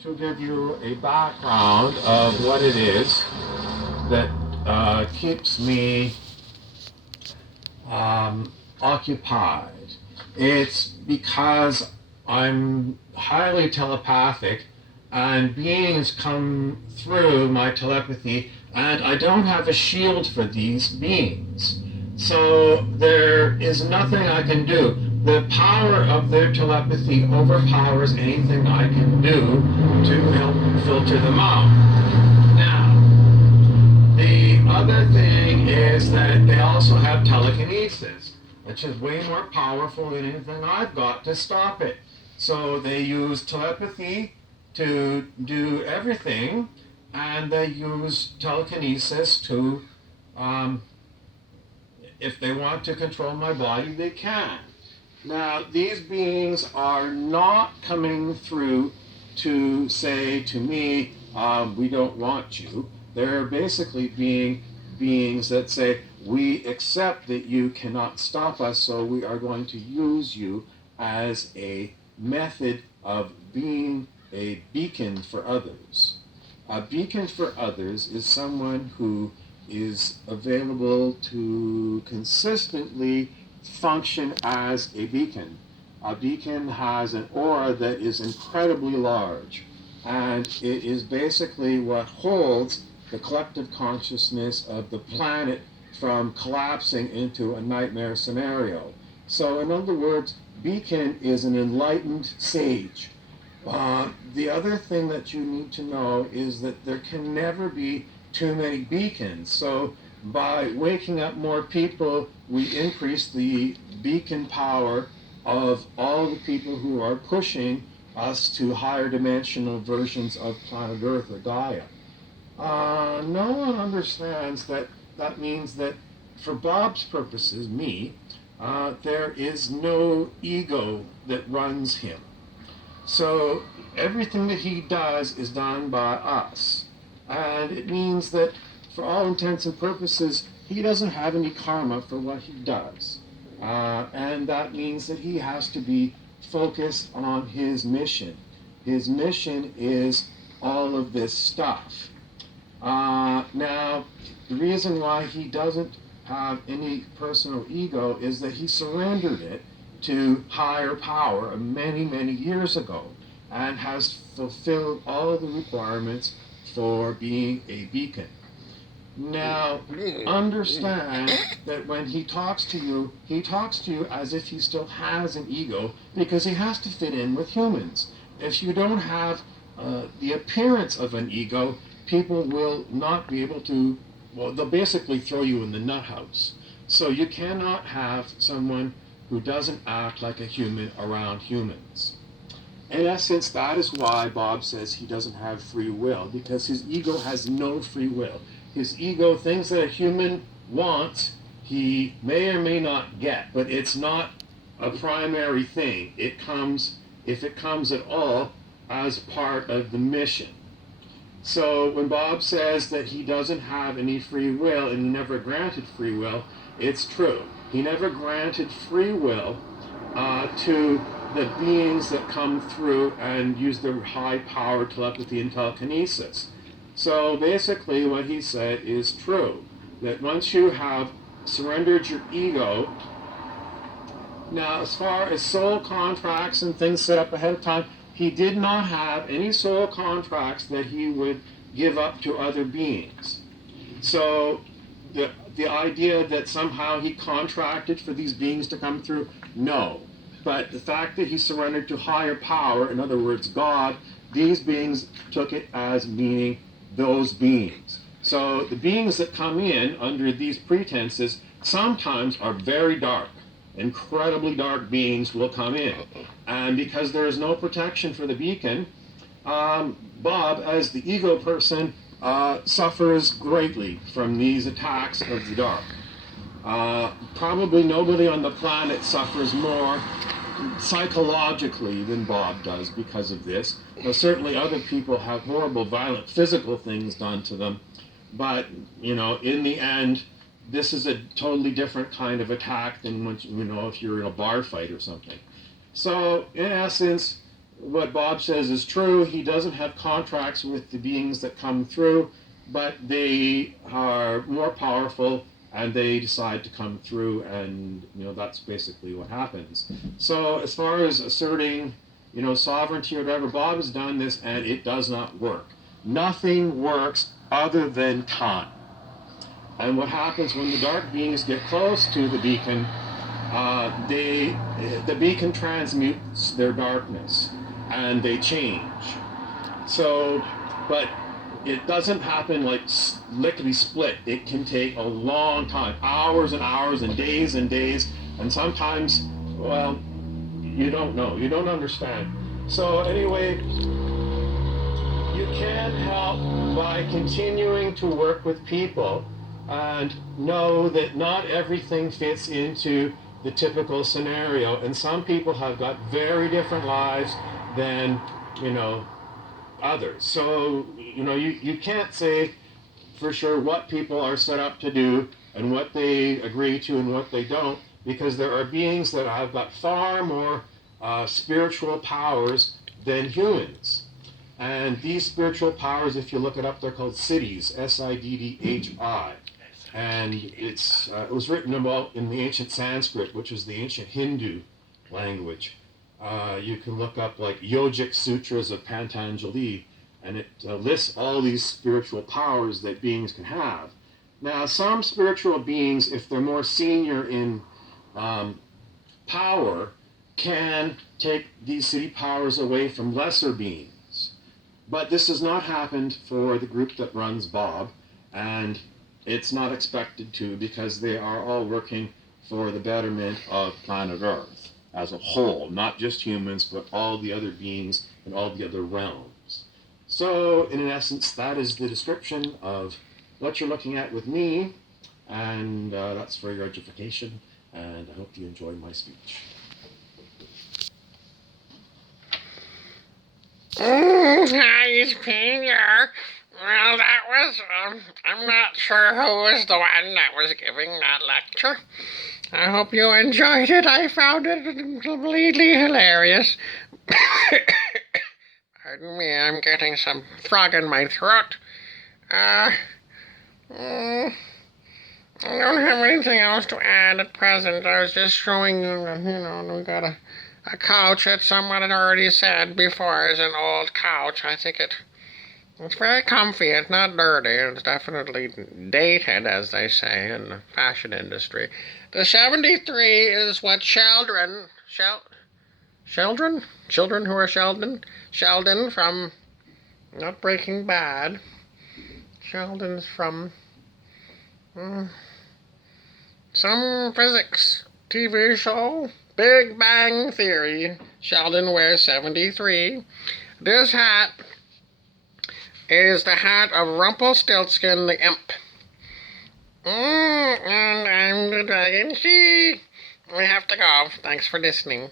To give you a background of what it is that keeps me occupied. It's because I'm highly telepathic and beings come through my telepathy, and I don't have a shield for these beings. So there is nothing I can do. The power of their telepathy overpowers anything I can do to help filter them out. Now, the other thing is that they also have telekinesis, which is way more powerful than anything I've got to stop it. So they use telepathy to do everything, and they use telekinesis to, if they want to control my body, they can. Now, these beings are not coming through to say to me, we don't want you. They're basically beings that say, we accept that you cannot stop us, so we are going to use you as a method of being a beacon for others. A beacon for others is someone who is available to consistently function as a beacon. A beacon has an aura that is incredibly large, and it is basically what holds the collective consciousness of the planet from collapsing into a nightmare scenario. So in other words, beacon is an enlightened sage. The other thing that you need to know is that there can never be too many beacons. So by waking up more people, we increase the beacon power of all the people who are pushing us to higher dimensional versions of planet Earth or Gaia. No one understands that that means that for Bob's purposes, me, there is no ego that runs him. So everything that he does is done by us. And it means that for all intents and purposes, he doesn't have any karma for what he does. And that means that he has to be focused on his mission. His mission is all of this stuff. Now, the reason why he doesn't have any personal ego is that he surrendered it to higher power many, many years ago and has fulfilled all of the requirements for being a beacon. Now, understand that when he talks to you as if he still has an ego because he has to fit in with humans. If you don't have the appearance of an ego, people will not be able to, well, they'll basically throw you in the nut house. So you cannot have someone who doesn't act like a human around humans. In essence, that is why Bob says he doesn't have free will, because his ego has no free will. His ego, things that a human wants, he may or may not get, but it's not a primary thing. It comes, if it comes at all, as part of the mission. So when Bob says that he doesn't have any free will and he never granted free will, it's true. He never granted free will to the beings that come through and use their high-powered telepathy and telekinesis. So basically what he said is true, that once you have surrendered your ego, now as far as soul contracts and things set up ahead of time, he did not have any soul contracts that he would give up to other beings. So the idea that somehow he contracted for these beings to come through, no. But the fact that he surrendered to higher power, in other words, God, these beings took it as meaning those beings. So the beings that come in under these pretenses sometimes are very dark. Incredibly dark beings will come in. And because there is no protection for the beacon, Bob, as the ego person, suffers greatly from these attacks of the dark. Probably nobody on the planet suffers more psychologically than Bob does because of this. Now, certainly other people have horrible, violent, physical things done to them, but, you know, in the end, this is a totally different kind of attack than when, you know, if you're in a bar fight or something. So, in essence, what Bob says is true. He doesn't have contracts with the beings that come through, but they are more powerful and they decide to come through, and that's basically what happens. So as far as asserting sovereignty or whatever, Bob has done this and it does not work. Nothing works other than time. And what happens when the dark beings get close to the beacon, the beacon transmutes their darkness and they change. So, but it doesn't happen like lickety split. It can take a long time, hours and hours and days, and sometimes, well, you don't know, you don't understand. So anyway, you can help by continuing to work with people and know that not everything fits into the typical scenario, and some people have got very different lives than others. So you can't say for sure what people are set up to do and what they agree to and what they don't, because there are beings that have got far more spiritual powers than humans. And these spiritual powers, if you look it up, they're called siddhis, S-I-D-D-H-I. And it was written about in the ancient Sanskrit, which is the ancient Hindu language. You can look up like Yogic Sutras of Patanjali, and it lists all these spiritual powers that beings can have. Now, some spiritual beings, if they're more senior in power, can take these siddhi powers away from lesser beings. But this has not happened for the group that runs Bob, and it's not expected to, because they are all working for the betterment of planet Earth as a whole, not just humans, but all the other beings in all the other realms. So, in essence, that is the description of what you're looking at with me, and that's for your edification, and I hope you enjoy my speech. Hi, it's Peter. Well, that was, I'm not sure who was the one that was giving that lecture. I hope you enjoyed it. I found it completely hilarious. Pardon me, I'm getting some frog in my throat. I don't have anything else to add at present. I was just showing you, we got a couch that someone had already said before is an old couch. I think it's very comfy. It's not dirty. It's definitely dated, as they say in the fashion industry. The 73 is what children who are Sheldon from, not Breaking Bad. Sheldon's from some physics TV show. Big Bang Theory. Sheldon wears 73. This hat is the hat of Rumpelstiltskin the Imp. And I'm the Dragon She. We have to go. Thanks for listening.